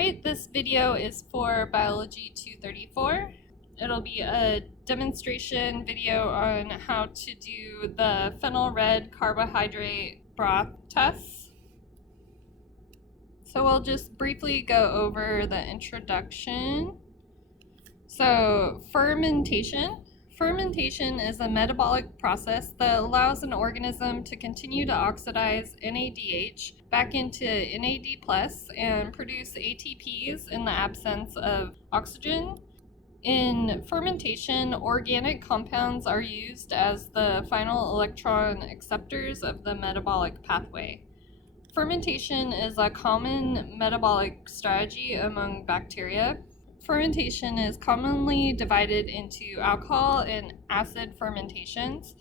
Alright, this video is for Biology 234. It'll be a demonstration video on how to do the phenol red carbohydrate broth tests. So we'll just briefly go over the introduction. So fermentation. Fermentation is a metabolic process that allows an organism to continue to oxidize NADH back into NAD+ and produce ATPs in the absence of oxygen. In fermentation, organic compounds are used as the final electron acceptors of the metabolic pathway. Fermentation is a common metabolic strategy among bacteria. Fermentation is commonly divided into alcohol and acid fermentations.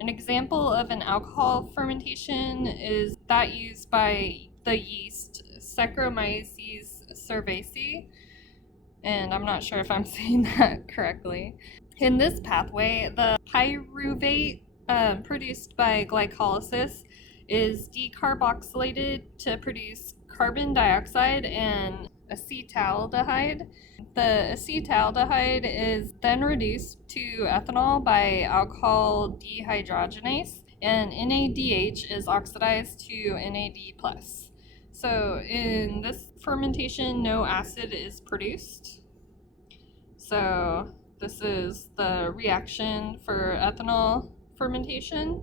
An example of an alcohol fermentation is that used by the yeast Saccharomyces cerevisiae, and I'm not sure if I'm saying that correctly. In this pathway, the pyruvate produced by glycolysis is decarboxylated to produce carbon dioxide and acetaldehyde. The acetaldehyde is then reduced to ethanol by alcohol dehydrogenase, and NADH is oxidized to NAD+. So in this fermentation, no acid is produced. So this is the reaction for ethanol fermentation.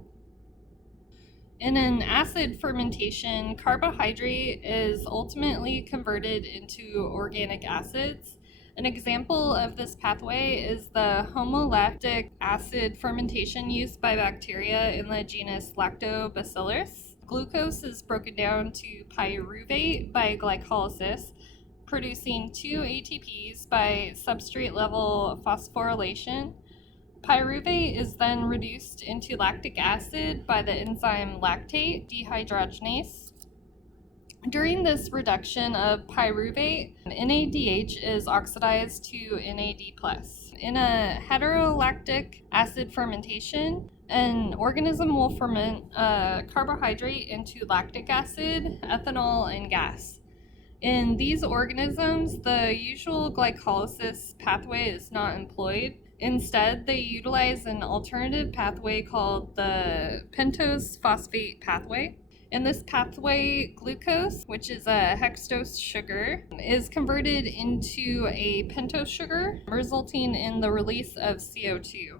In an acid fermentation, carbohydrate is ultimately converted into organic acids. An example of this pathway is the homolactic acid fermentation used by bacteria in the genus Lactobacillus. Glucose is broken down to pyruvate by glycolysis, producing 2 ATPs by substrate level phosphorylation. Pyruvate is then reduced into lactic acid by the enzyme lactate dehydrogenase. During this reduction of pyruvate, NADH is oxidized to NAD+. In a heterolactic acid fermentation, an organism will ferment a carbohydrate into lactic acid, ethanol, and gas. In these organisms, the usual glycolysis pathway is not employed. Instead, they utilize an alternative pathway called the Pentose phosphate pathway. In this pathway, glucose, which is a hexose sugar, is converted into a pentose sugar, resulting in the release of CO2.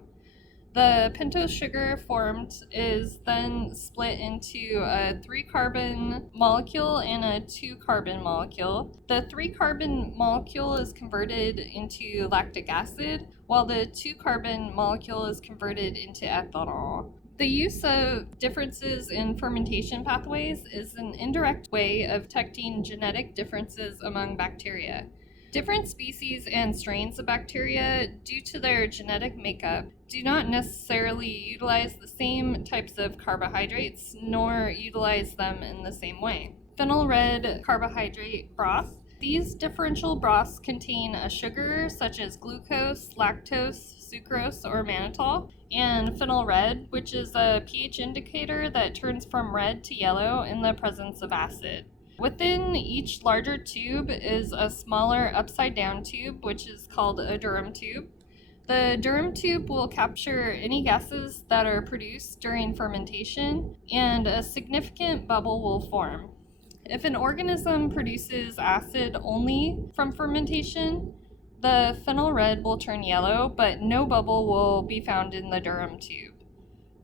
The pentose sugar formed is then split into a 3-carbon molecule and a 2-carbon molecule. The 3-carbon molecule is converted into lactic acid, while the 2-carbon molecule is converted into ethanol. The use of differences in fermentation pathways is an indirect way of detecting genetic differences among bacteria. Different species and strains of bacteria, due to their genetic makeup, do not necessarily utilize the same types of carbohydrates, nor utilize them in the same way. Phenol red carbohydrate broth. These differential broths contain a sugar such as glucose, lactose, sucrose, or mannitol, and phenol red, which is a pH indicator that turns from red to yellow in the presence of acid. Within each larger tube is a smaller upside-down tube, which is called a Durham tube. The Durham tube will capture any gases that are produced during fermentation, and a significant bubble will form. If an organism produces acid only from fermentation, the phenol red will turn yellow, but no bubble will be found in the Durham tube.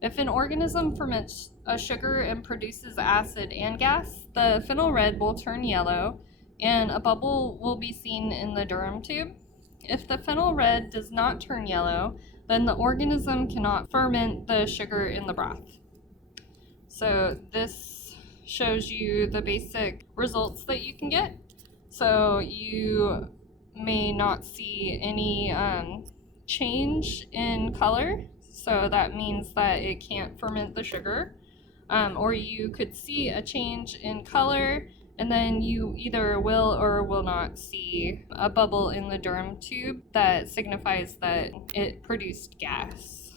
If an organism ferments a sugar and produces acid and gas, the phenol red will turn yellow, and a bubble will be seen in the Durham tube. If the phenol red does not turn yellow, then the organism cannot ferment the sugar in the broth. So this shows you the basic results that you can get. So you may not see any change in color, so that means that it can't ferment the sugar, or you could see a change in color, and then you either will or will not see a bubble in the Durham tube that signifies that it produced gas.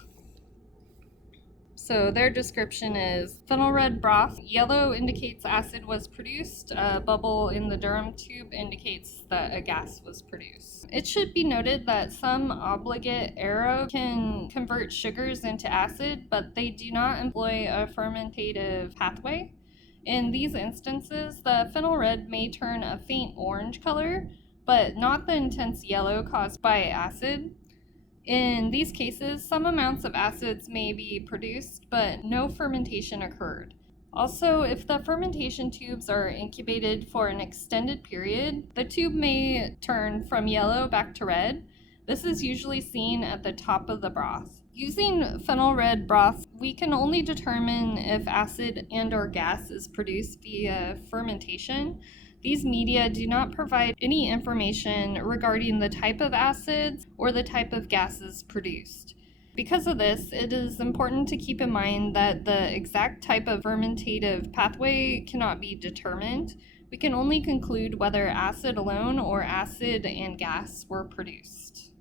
So their description is phenol red broth. Yellow indicates acid was produced. A bubble in the Durham tube indicates that a gas was produced. It should be noted that some obligate aero can convert sugars into acid, but they do not employ a fermentative pathway. In these instances, the phenol red may turn a faint orange color, but not the intense yellow caused by acid. In these cases, some amounts of acids may be produced, but no fermentation occurred. Also, if the fermentation tubes are incubated for an extended period, the tube may turn from yellow back to red. This is usually seen at the top of the broth. Using phenol red broth, we can only determine if acid and/or gas is produced via fermentation. These media do not provide any information regarding the type of acids or the type of gases produced. Because of this, it is important to keep in mind that the exact type of fermentative pathway cannot be determined. We can only conclude whether acid alone or acid and gas were produced.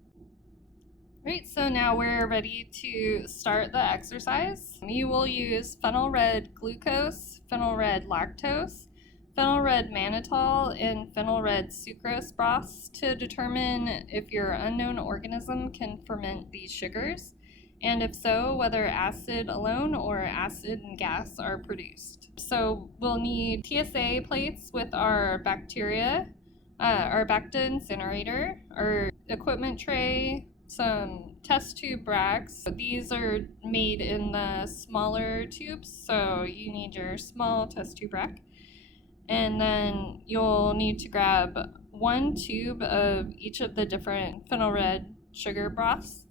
Right, so now we're ready to start the exercise. You will use phenol red glucose, phenol red lactose, phenol red mannitol, and phenol red sucrose broths to determine if your unknown organism can ferment these sugars, and if so, whether acid alone or acid and gas are produced. So we'll need TSA plates with our bacteria, our Bacta incinerator, our equipment tray, some test tube racks. These are made in the smaller tubes, so you need your small test tube rack. And then you'll need to grab 1 tube of each of the different phenol red sugar broths.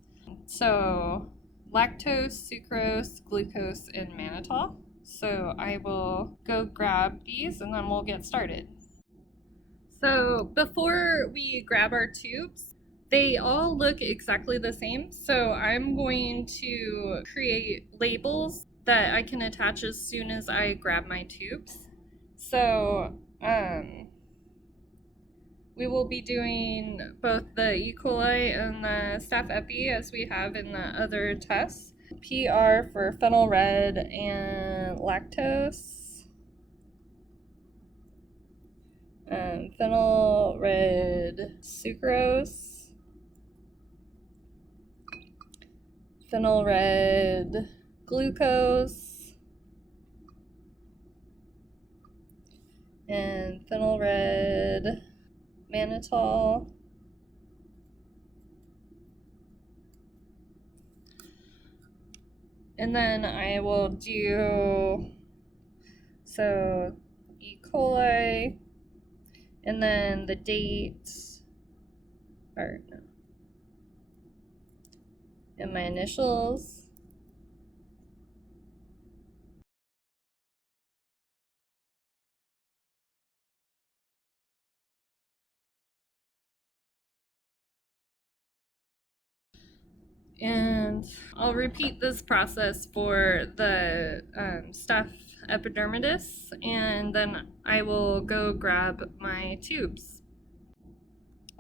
So lactose, sucrose, glucose, and mannitol. So I will go grab these and then we'll get started. So before we grab our tubes, they all look exactly the same. So I'm going to create labels that I can attach as soon as I grab my tubes. So we will be doing both the E. coli and the staph epi as we have in the other tests. PR for phenol red and lactose. Phenol red sucrose. Phenol red glucose. And phenol red mannitol. And then I will do, so E. coli, and then the date, or no, and my initials. And I'll repeat this process for the staph epidermidis, and then I will go grab my tubes.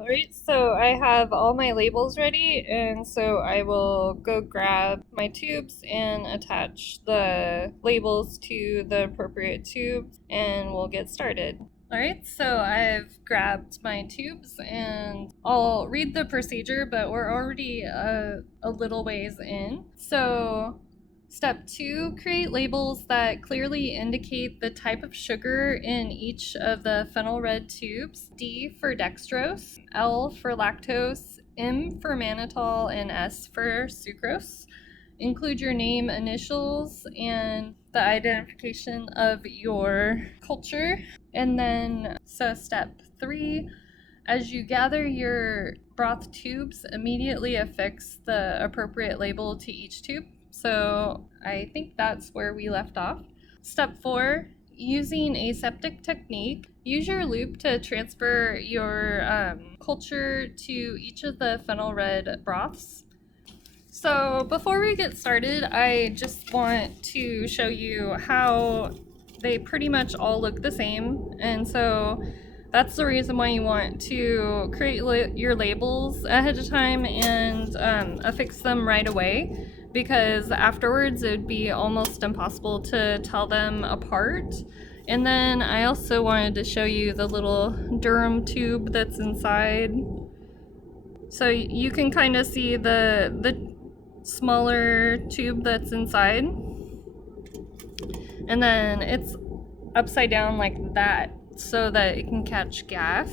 Alright, so I have all my labels ready, and so I will go grab my tubes and attach the labels to the appropriate tubes, and we'll get started. Alright, so I've grabbed my tubes and I'll read the procedure, but we're already a little ways in. So step 2, create labels that clearly indicate the type of sugar in each of the phenol red tubes. D for dextrose, L for lactose, M for mannitol, and S for sucrose. Include your name, initials, and the identification of your culture. And then, so step 3, as you gather your broth tubes, immediately affix the appropriate label to each tube. So I think that's where we left off. Step 4, using aseptic technique, use your loop to transfer your culture to each of the phenol red broths. So before we get started, I just want to show you how they pretty much all look the same. And so That's the reason why you want to create your labels ahead of time and affix them right away, because afterwards it would be almost impossible to tell them apart. And then I also wanted to show you the little Durham tube that's inside. So you can kind of see the smaller tube that's inside. And then it's upside down like that so that it can catch gas.